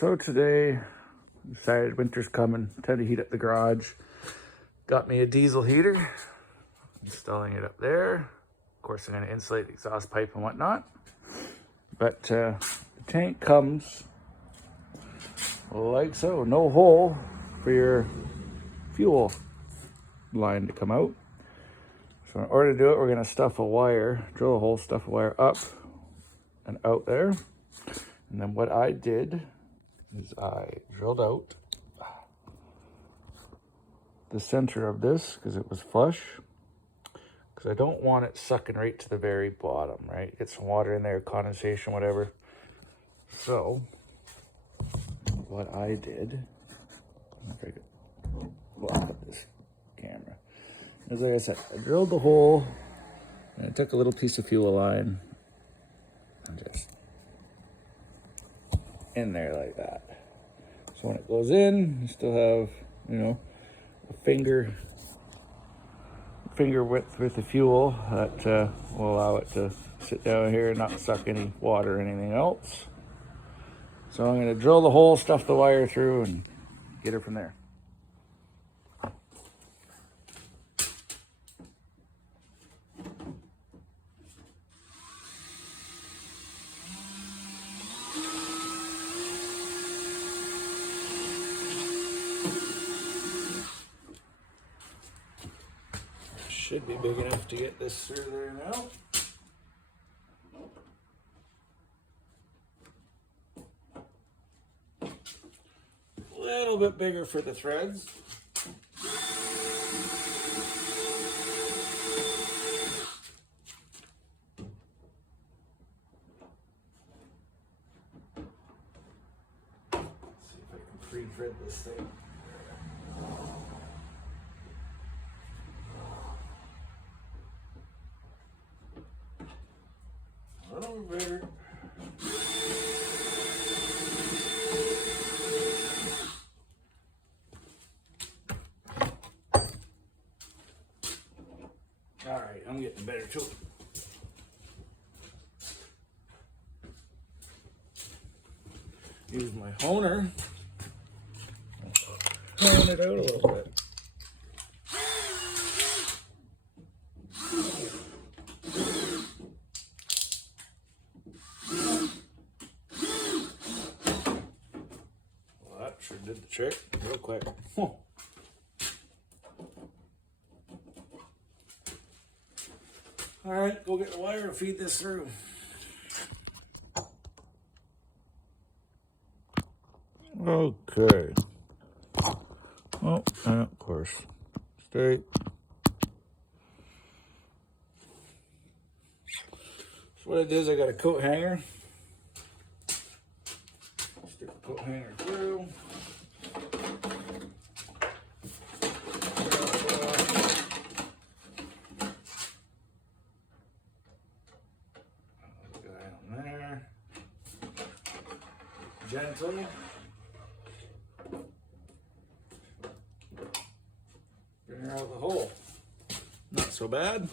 So today, decided winter's coming, time to heat up the garage. Got me a diesel heater, installing it up there. Of course, I'm going to insulate the exhaust pipe and whatnot. But the tank comes like so, no hole for your fuel line to come out. So in order to do it, we're going to stuff a wire, drill a hole, stuff a wire up and out there. And then what I did is I drilled out the center of this because it was flush, because I don't want it sucking right to the very bottom, right? Get some water in there, condensation, whatever. So what I did, if I could block up this camera, is like I said, I drilled the hole and I took a little piece of fuel line and just in there like that. So when it goes in, you still have, a finger width with the fuel that will allow it to sit down here and not suck any water or anything else. So I'm going to drill the hole, stuff the wire through, and get it from there. Should be big enough to get this through there now. A little bit bigger for the threads. Let's see if I can pre-thread this thing. A little bigger. All right, I'm getting a better tool. Use my honer. Hone it out a little bit. Well, that sure did the trick real quick. All right, go get the wire and feed this through. Okay. Oh, and of course, straight. So what I did is I got a coat hanger. Stick the coat hanger through. Gently. Bring her out the hole. Not so bad.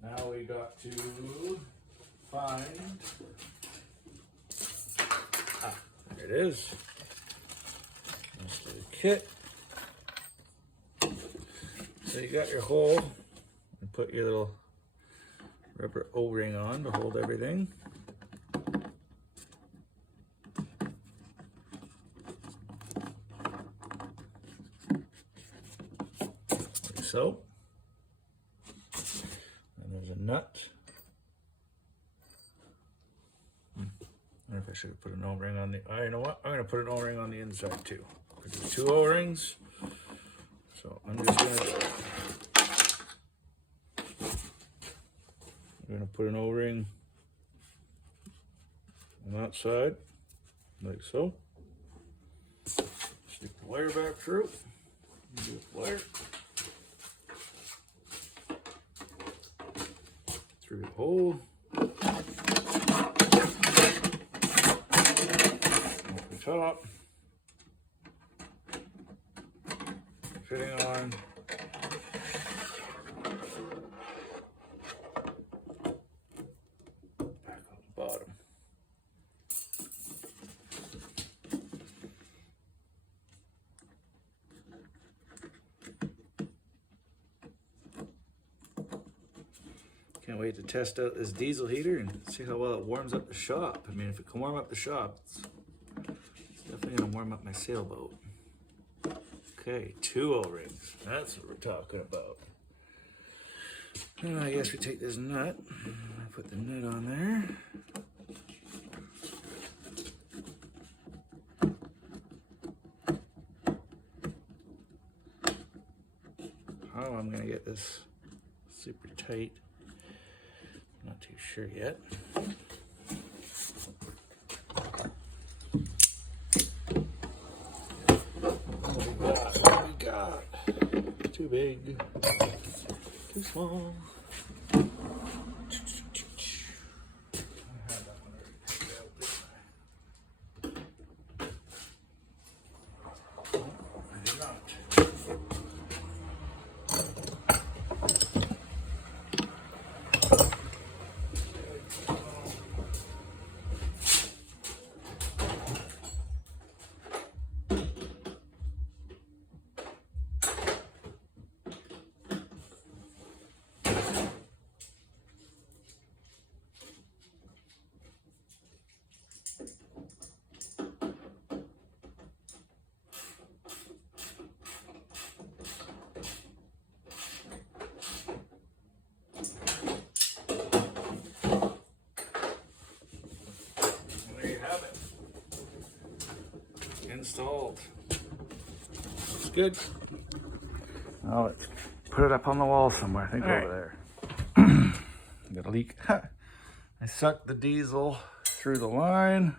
Now we got to find, there it is. Most of the kit. So you got your hole and put your little rubber O-ring on to hold everything. So, and there's a nut. I don't know if I should have put an O-ring on the, you know what? I'm going to put an O-ring on the inside too. There's 2 O-rings. So I'm just going to put an O-ring on that side, like so. Stick the wire back through. Do the wire. Through the hole. Off the top. Fitting on. Back on the bottom. Can't wait to test out this diesel heater and see how well it warms up the shop. I mean, if it can warm up the shop, it's definitely gonna warm up my sailboat. Okay, 2 O-rings. That's what we're talking about. And I guess we take this nut, put the nut on there. How I'm gonna get this super tight, not too sure yet. What we got? Too big, too small. Installed. Looks good. Now let's put it up on the wall somewhere. I think over there. Got a leak. I sucked the diesel through the line,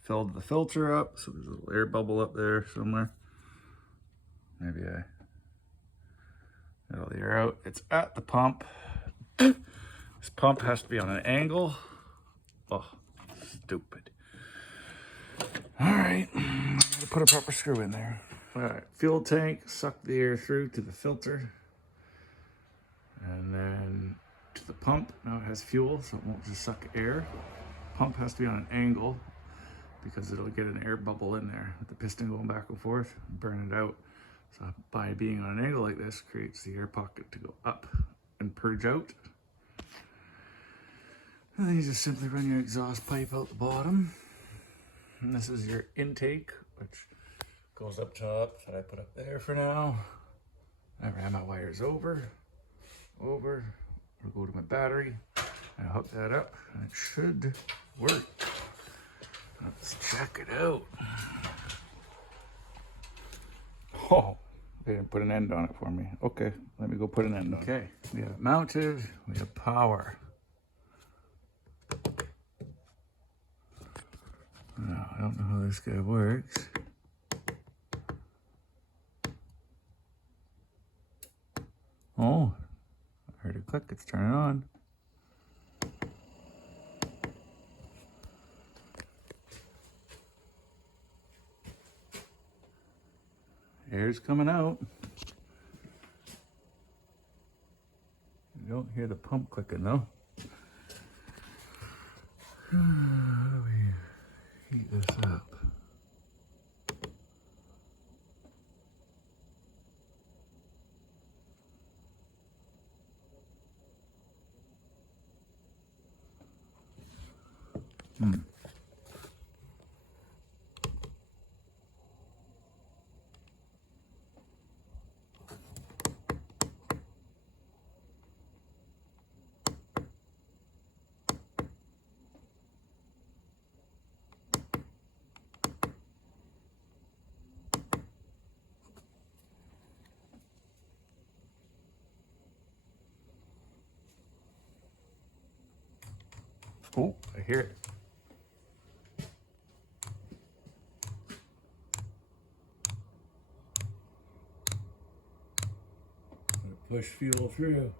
filled the filter up, so there's a little air bubble up there somewhere. Maybe I got all the air out. It's at the pump. This pump has to be on an angle. Oh, stupid. All right, I'm gonna put a proper screw in there. All right, fuel tank, suck the air through to the filter. And then to the pump. Now it has fuel, so it won't just suck air. Pump has to be on an angle because it'll get an air bubble in there with the piston going back and forth and burn it out. So by being on an angle like this, creates the air pocket to go up and purge out. And then you just simply run your exhaust pipe out the bottom. And this is your intake, which goes up top, that I put up there for now. I ran my wires over, I'll go to my battery, and hook that up, and it should work. Let's check it out. Oh, they didn't put an end on it for me. Okay, let me go put an end on it. Okay, we have it mounted, we have power. Now, I don't know how this guy works. Oh, I heard it click, it's turning on. Air's coming out. You don't hear the pump clicking though. How do we heat this up? Oh, I hear it. Push fuel through.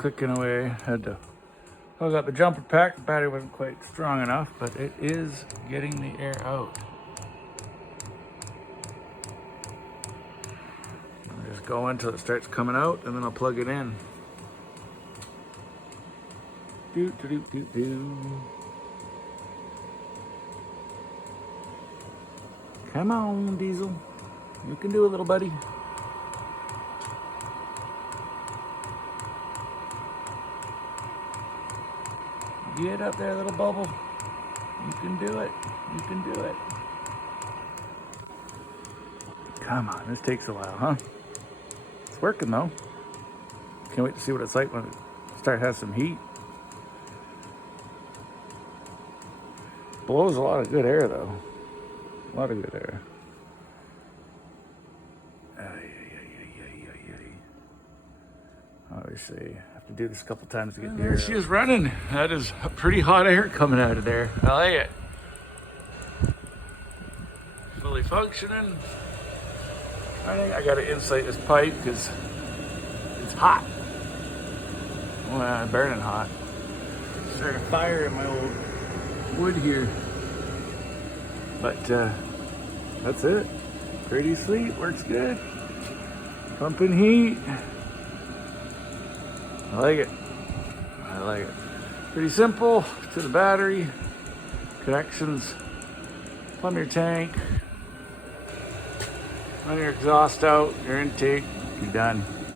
clicking away. Had to hook up the jumper pack. The battery wasn't quite strong enough, but it is getting the air out. I'll just go until it starts coming out, and then I'll plug it in. Do do do do do. Come on, Diesel. You can do it, little buddy. Get up there, little bubble. You can do it. You can do it. Come on, this takes a while, huh? It's working though. Can't wait to see what it's like when it starts has some heat. Blows a lot of good air though. A lot of good air. Obviously, I have to do this a couple times to get the air. She is running. That is pretty hot air coming out of there. I like it. Fully functioning. I think I gotta insulate this pipe because it's hot. Well, burning hot. Started a fire in my old wood here. But that's it. Pretty sweet. Works good. Pumping heat. I like it. I like it. Pretty simple to the battery. Connections. Plumb your tank. Run your exhaust out, your intake. You're done.